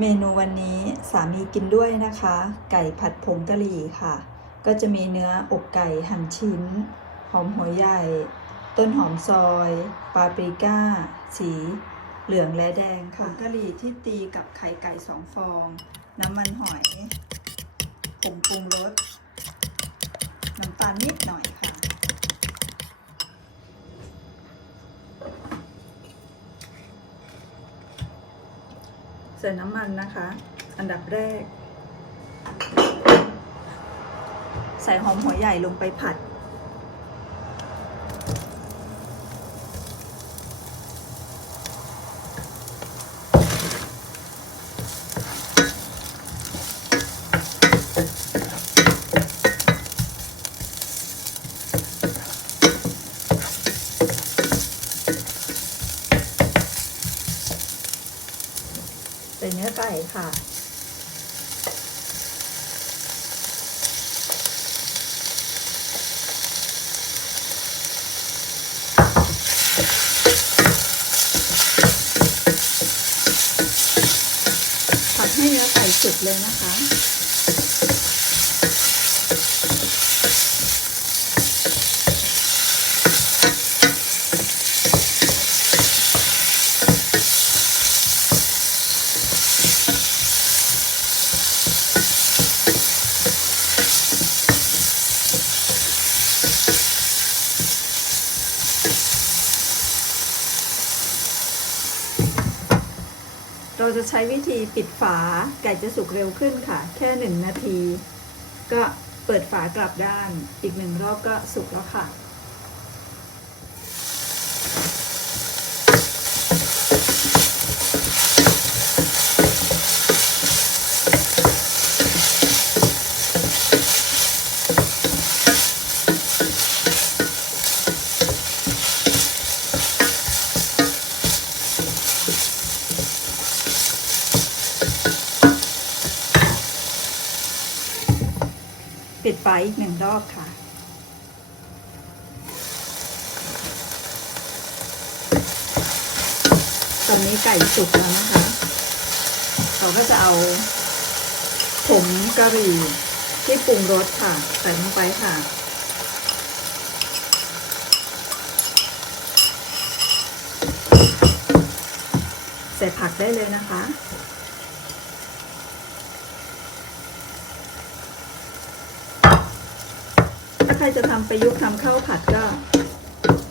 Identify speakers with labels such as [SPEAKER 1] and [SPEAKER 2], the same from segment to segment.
[SPEAKER 1] เมนูวันนี้สามีกินด้วยนะคะ ไก่ผัดผงกะหรี่ค่ะ ก็จะมีเนื้ออกไก่หั่นชิ้น หอมหัวใหญ่ ต้นหอมซอย ปาปริก้า สี เหลืองและแดงค่ะผงกะหรี่ที่ตีกับไข่ไก่สองฟอง น้ำมันหอยผงปรุงรส น้ำตาลนิดหน่อย ใส่น้ำมันนะคะ อันดับแรก ใส่หอมหัวใหญ่ลงไปผัด ส่เนื้อไก่ค่ะ ผัดให้เนื้อไก่สุกเลยนะคะ เราจะใช้วิธีปิดฝาไก่จะสุกเร็วขึ้นค่ะ แค่หนึ่งนาที ก็เปิดฝากลับด้านอีกหนึ่งรอบก็สุกแล้วค่ะ ปิดฝาอีกหนึ่งรอบค่ะ ตอนนี้ไก่สุกแล้วนะคะ เราก็จะเอาผงกะหรี่ที่ปรุงรสค่ะ ใส่ลงไปค่ะใส่ผักได้เลยนะคะ ถ้าใครจะทำประยุกต์ทำข้าวผัดก็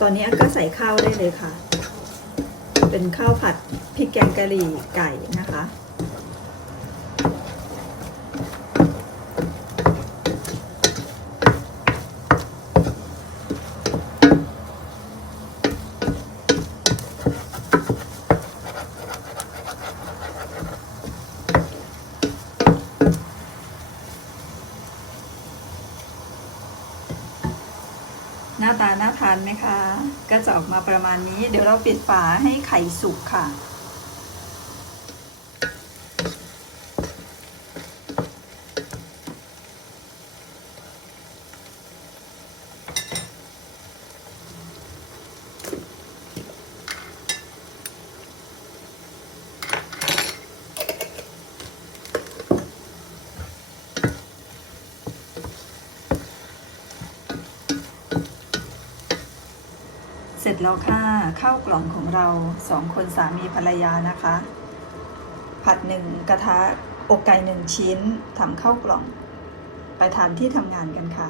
[SPEAKER 1] ตอนนี้ก็ใส่ข้าวได้เลยค่ะ เป็นข้าวผัดพริกแกงกะหรี่ไก่นะคะ หน้าตาน่าทานไหมคะ ก็จะออกมาประมาณนี้ เดี๋ยวเราปิดฝาให้ไข่สุกค่ะ แล้วค่ะข้าวกล่องของเราสองคนสามีภรรยานะคะ ผัดหนึ่งกระทะอกไก่หนึ่งชิ้นทำข้าวกล่อง ไปทานที่ทำงานกันค่ะ